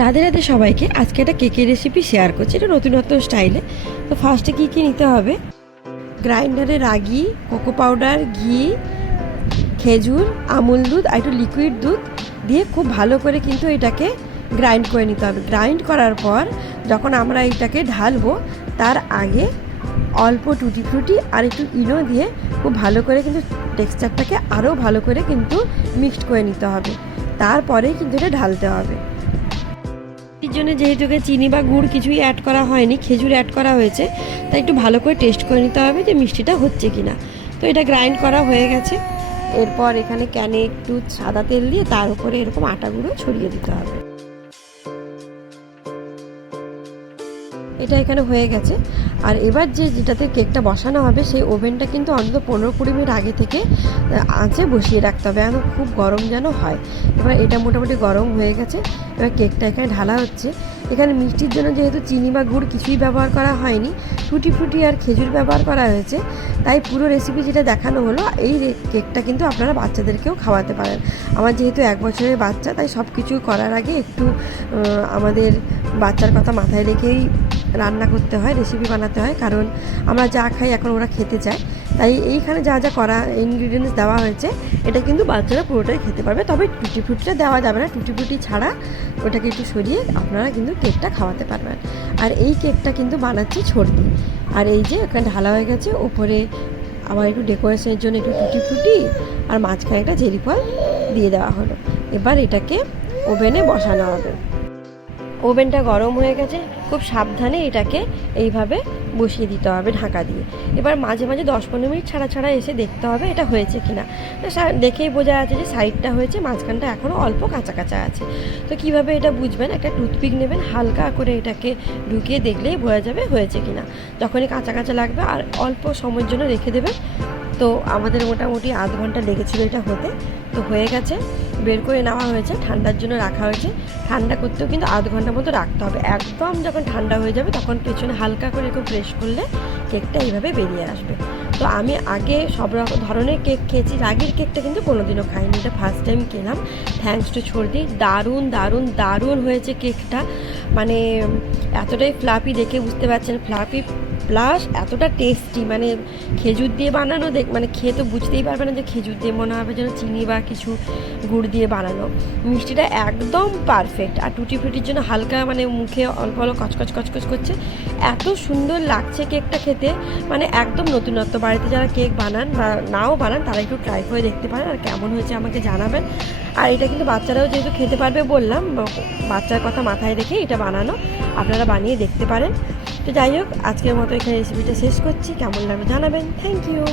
রাধে রাধে সবাইকে। আজকে একটা কেকের রেসিপি শেয়ার করছি, এটা নতুনত্ব স্টাইলে। তো ফার্স্টে কী কী নিতে হবে, গ্রাইন্ডারে রাগি, কোকো পাউডার, ঘি, খেজুর, আমুল দুধ আর একটু লিকুইড দুধ দিয়ে খুব ভালো করে কিন্তু এটাকে গ্রাইন্ড করে নিতে হবে। গ্রাইন্ড করার পর যখন আমরা এটাকে ঢালবো তার আগে অল্প টুটি ফ্রুটি আর একটু ইনো দিয়ে খুব ভালো করে কিন্তু টেক্সচারটাকে আরও ভালো করে কিন্তু মিক্সড করে নিতে হবে। তারপরেই কিন্তু এটা ঢালতে হবে। এর জন্য যেহেতু চিনি বা গুড় কিছুই অ্যাড করা হয়নি, খেজুর অ্যাড করা হয়েছে, তাই একটু ভালো করে টেস্ট করে নিতে হবে যে মিষ্টিটা হচ্ছে কি না। তো এটা গ্রাইন্ড করা হয়ে গেছে। এরপর এখানে ক্যানে একটু সাদা তেল দিয়ে তার উপরে এরকম আটা গুঁড়ো ছড়িয়ে দিতে হবে। এটা এখানে হয়ে গেছে। আর এবার যেটাতে কেকটা বসানো হবে সেই ওভেনটা কিন্তু অন্তত 15-20 মিনিট আগে থেকে আঁচে বসিয়ে রাখতে হবে, এখন খুব গরম যেন হয়। এবার এটা মোটামুটি গরম হয়ে গেছে। এবার কেকটা এখানে ঢালা হচ্ছে। এখানে মিষ্টির জন্য যেহেতু চিনি বা গুড় কিছুই ব্যবহার করা হয়নি, টুটি ফ্রুটি আর খেজুর ব্যবহার করা হয়েছে, তাই পুরো রেসিপি যেটা দেখানো হলো, এই কেকটা কিন্তু আপনারা বাচ্চাদেরকেও খাওয়াতে পারেন। আমার যেহেতু 1 বছরের বাচ্চা, তাই সব কিছু করার আগে একটু আমাদের বাচ্চার কথা মাথায় রেখেই রান্না করতে হয়, রেসিপি বানাতে হয়, কারণ আমরা যা খাই এখন ওরা খেতে চায়। তাই এইখানে যা যা করা ইনগ্রিডিয়েন্টস দেওয়া হয়েছে এটা কিন্তু বাচ্চারা পুরোটাই খেতে পারবে। তবে টুটি ফ্রুটিটা দেওয়া যাবে না, টুটি ফ্রুটি ছাড়া ওটাকে একটু সরিয়ে আপনারা কিন্তু কেকটা খাওয়াতে পারবেন। আর এই কেকটা কিন্তু বানাচ্ছি ছর্দি। আর এই যে এখানে ঢালা হয়ে গেছে, উপরে আবার একটু ডেকোরেশনের জন্য একটু টুটি ফ্রুটি আর মাঝখানে একটা চেরি ফল দিয়ে দেওয়া হলো। এবার এটাকে ওভেনে বসানো হবে। ওভেনটা গরম হয়ে গেছে, খুব সাবধানে এটাকে এইভাবে বসিয়ে দিতে হবে ঢাকা দিয়ে। এবার মাঝে মাঝে 10-15 মিনিট ছাড়া ছাড়া এসে দেখতে হবে এটা হয়েছে কিনা। দেখেই বোঝা যাচ্ছে যে সাইডটা হয়েছে, মাঝখানটা এখনও অল্প কাঁচা কাঁচা আছে। তো কিভাবে এটা বুঝবেন, একটা টুথপিক নেবেন, হালকা করে এটাকে ঢুকিয়ে দেখলেই বোঝা যাবে হয়েছে কিনা। যখনই কাঁচা কাঁচা লাগবে আর অল্প সময়ের জন্য রেখে দেবেন। তো আমাদের মোটামুটি আধ ঘন্টা লেগেছিলো এটা হতে। তো হয়ে গেছে, বের করে নেওয়া হয়েছে, ঠান্ডার জন্য রাখা হয়েছে। ঠান্ডা করতেও কিন্তু আধ ঘন্টা মতো রাখতে হবে। একদম যখন ঠান্ডা হয়ে যাবে তখন পেছনে হালকা করে একটু প্রেস করলে কেকটা এইভাবে বেরিয়ে আসবে। তো আমি আগে সব রকম ধরনের কেক খেয়েছি, রাগির কেকটা কিন্তু কোনোদিনও খাইনি, এটা ফার্স্ট টাইম খেলাম। থ্যাঙ্কস টু ছর্দি। দারুণ দারুণ দারুণ হয়েছে কেকটা। মানে এতটাই ফ্লাফি, দেখে বুঝতে পারছেন ফ্লাফি প্লাস এতটা টেস্টি। মানে খেজুর দিয়ে বানানো, মানে খেয়ে তো বুঝতেই পারবে না যে খেজুর দিয়ে, মনে হবে যেন চিনি বা কিছু গুড় দিয়ে বানানো। মিষ্টিটা একদম পারফেক্ট। আর টুটি ফ্রুটির জন্য হালকা মানে মুখে অল্প অল্প কচকচ কচকচ করছে। এত সুন্দর লাগছে কেকটা খেতে, মানে একদম নতুনত্ব। বাড়িতে যারা কেক বানান বা নাও বানান তারা একটু ট্রাই করে দেখতে পারেন, আর কেমন হয়েছে আমাকে জানাবেন। আর এটা কিন্তু বাচ্চারাও যেহেতু খেতে পারবে বললাম, বাচ্চার কথা মাথায় রেখে এটা বানানো, আপনারা বানিয়ে দেখতে পারেন। তো যাই হোক, আজকের মতো এখানে রেসিপিটা শেষ করছি। কেমন লাগবে জানাবেন। Thank you.